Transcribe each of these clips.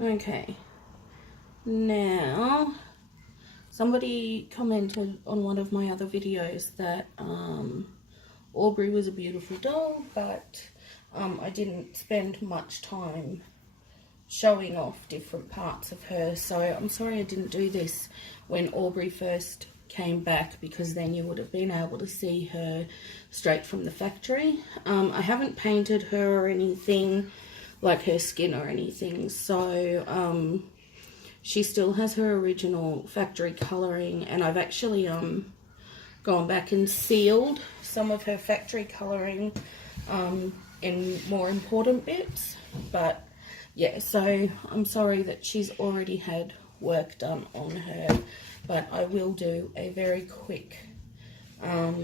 Okay, now somebody commented on one of my other videos that Aubrey was a beautiful doll, but I didn't spend much time showing off different parts of her, so I'm sorry I didn't do this when Aubrey first came back, because then you would have been able to see her straight from the factory. I haven't painted her or anything, like her skin or anything, so she still has her original factory colouring, and I've actually gone back and sealed some of her factory colouring in more important bits. But yeah, so I'm sorry that she's already had work done on her, but I will do a very quick, or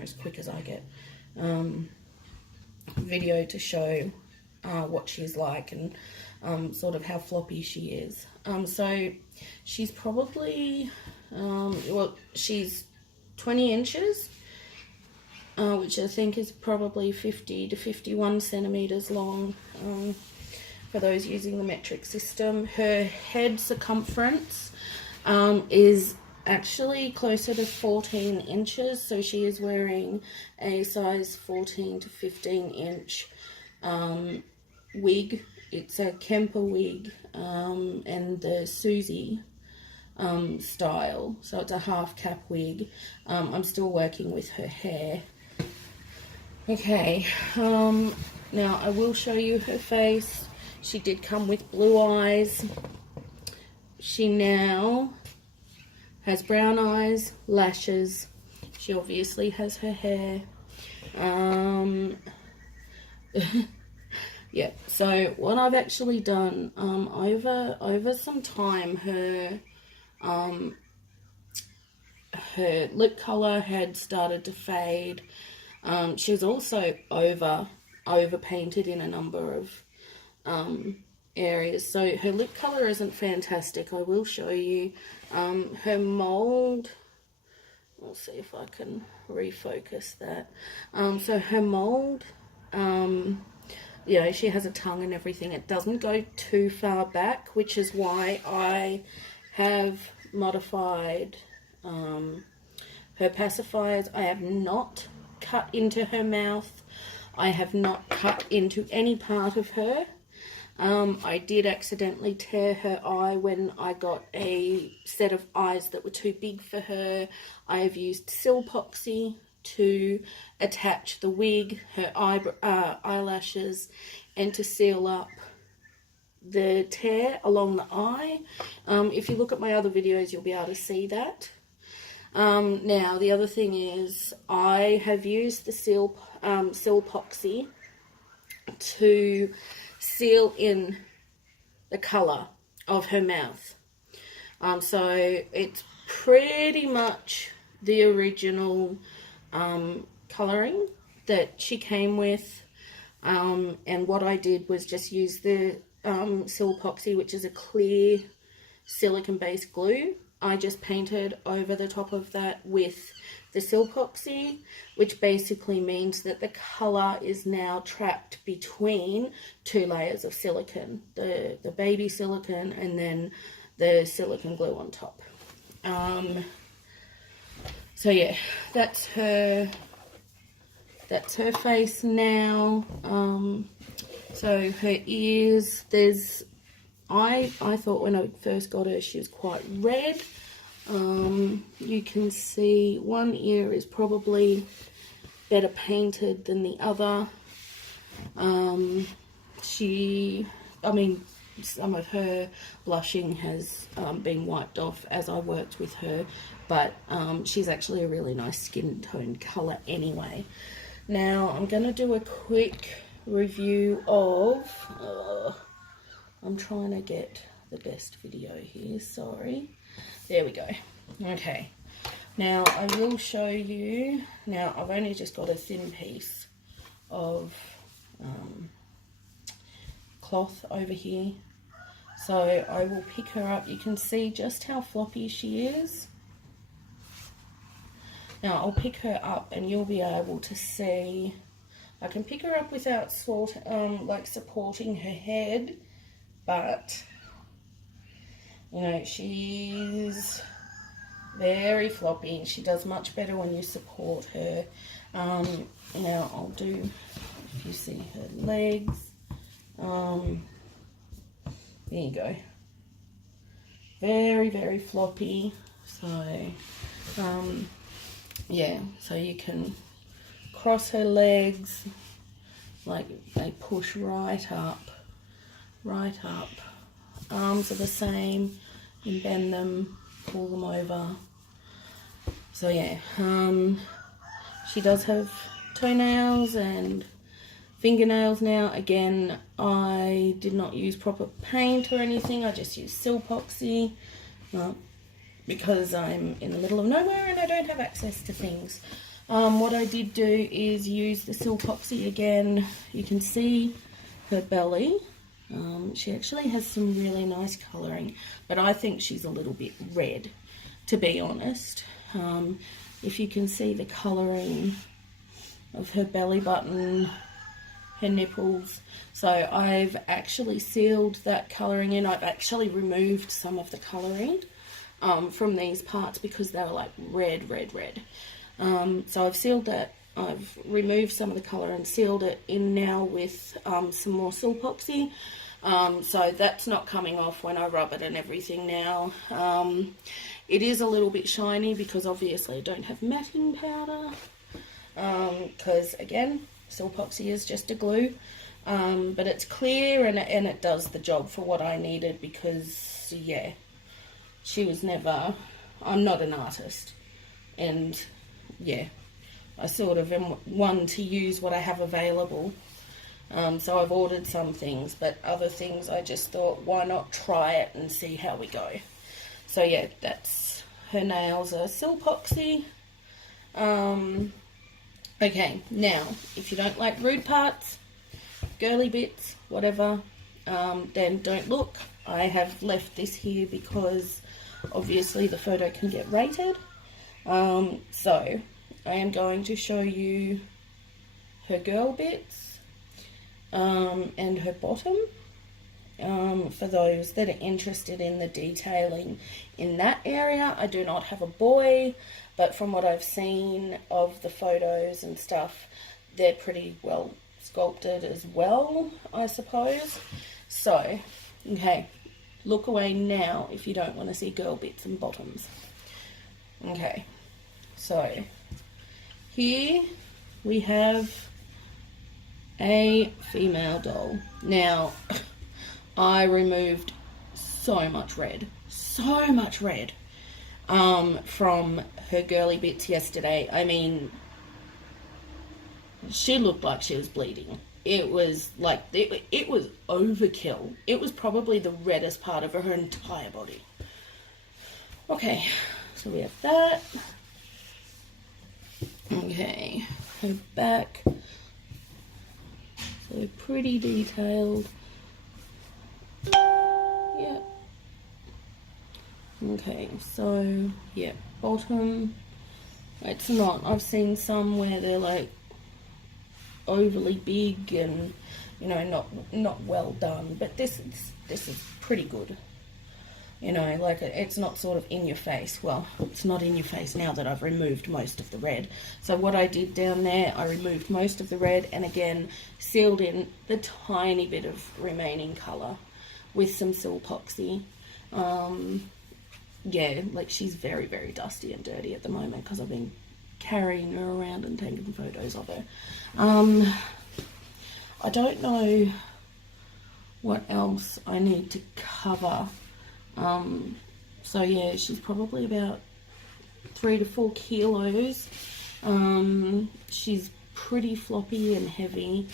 as quick as I get, video to show what she's like and sort of how floppy she is. So she's probably, well, she's 20 inches, which I think is probably 50 to 51 centimeters long, for those using the metric system. Her head circumference is actually closer to 14 inches, so she is wearing a size 14 to 15 inch wig. It's a Kemper wig, and the Susie style, so it's a half cap wig. I'm still working with her hair. Okay, now I will show you her face. She did come with blue eyes. She now has brown eyes, lashes. She obviously has her hair. Yeah, so what I've actually done, over some time, her lip colour had started to fade. She was also over painted in a number of areas, so her lip colour isn't fantastic. I will show you her mould. We'll see if I can refocus that. So her mould, you know, she has a tongue and everything. It doesn't go too far back, which is why I have modified her pacifiers. I have not cut into her mouth. I have not cut into any part of her. I did accidentally tear her eye when I got a set of eyes that were too big for her. I have used silpoxy to attach the wig, her eyelashes, and to seal up the tear along the eye. If you look at my other videos, you'll be able to see that. Now, the other thing is I have used the silpoxy to seal in the colour of her mouth. So it's pretty much the original colouring that she came with, and what I did was just use the silpoxy, which is a clear silicone based glue. I just painted over the top of that with the silpoxy, which basically means that the colour is now trapped between two layers of silicone, the baby silicone and then the silicone glue on top. So yeah, that's her face now. So her ears, I thought when I first got her she was quite red. You can see one ear is probably better painted than the other. Some of her blushing has been wiped off as I worked with her, but she's actually a really nice skin tone colour anyway. Now I'm going to do a quick review of, I'm trying to get the best video here, sorry. There we go. Okay, now I will show you, now I've only just got a thin piece of cloth over here, so I will pick her up. You can see just how floppy she is. Now I'll pick her up and you'll be able to see, I can pick her up without supporting her head, but, you know, she's very floppy. She does much better when you support her. Now I'll do, if you see her legs, there you go. Very, very floppy. So, yeah, so you can cross her legs, like they push right up, right up. Arms are the same, you bend them, pull them over. So yeah, she does have toenails and fingernails now. Again, I did not use proper paint or anything, I just used Silpoxy because I'm in the middle of nowhere and I don't have access to things. What I did do is use the Silpoxy again. You can see her belly. She actually has some really nice colouring, but I think she's a little bit red, to be honest. If you can see the colouring of her belly button, her nipples. So I've actually sealed that colouring in. I've actually removed some of the colouring from these parts because they were like red. So I've sealed that. I've removed some of the colour and sealed it in now with some more Silpoxy. So that's not coming off when I rub it and everything now. It is a little bit shiny because obviously I don't have matting powder. Because again, Silpoxy is just a glue. But it's clear and it does the job for what I needed because, yeah, she was never... I'm not an artist. And, yeah, I sort of am one to use what I have available. So I've ordered some things, but other things I just thought, why not try it and see how we go. So yeah, that's her nails are Silpoxy. Okay, now, if you don't like rude parts, girly bits, whatever, then don't look. I have left this here because obviously the photo can get rated. So I am going to show you her girl bits. And her bottom, for those that are interested in the detailing in that area. I do not have a boy, but from what I've seen of the photos and stuff, they're pretty well sculpted as well, I suppose. So, okay, look away now if you don't want to see girl bits and bottoms. Okay, so here we have a female doll. Now, I removed so much red from her girly bits yesterday. I mean, she looked like she was bleeding. It was like, it was overkill. It was probably the reddest part of her entire body. Okay, so we have that. Okay, her back. So pretty detailed. Yeah. Okay, so yeah, bottom. It's not. I've seen some where they're like overly big and, you know, not well done. But this is pretty good. You know, like it's not sort of in your face. Well, it's not in your face now that I've removed most of the red. So what I did down there, I removed most of the red and again sealed in the tiny bit of remaining colour with some Silpoxy. Yeah, like she's very, very dusty and dirty at the moment because I've been carrying her around and taking photos of her. I don't know what else I need to cover. So yeah, she's probably about 3 to 4 kilos. She's pretty floppy and heavy.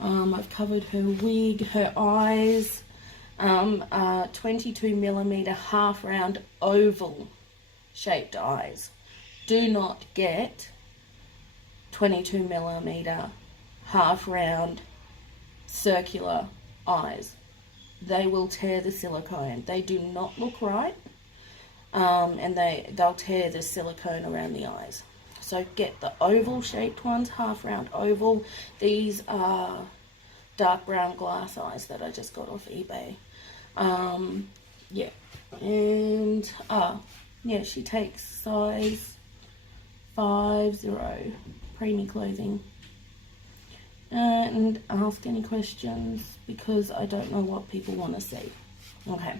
I've covered her wig, her eyes, 22mm half round oval shaped eyes. Do not get 22mm half round circular eyes. They will tear the silicone. They do not look right, and they'll tear the silicone around the eyes. So get the oval shaped ones, half round oval. These are dark brown glass eyes that I just got off eBay. Yeah, and yeah, she takes size 50 preemie clothing. And ask any questions because I don't know what people want to see. Okay.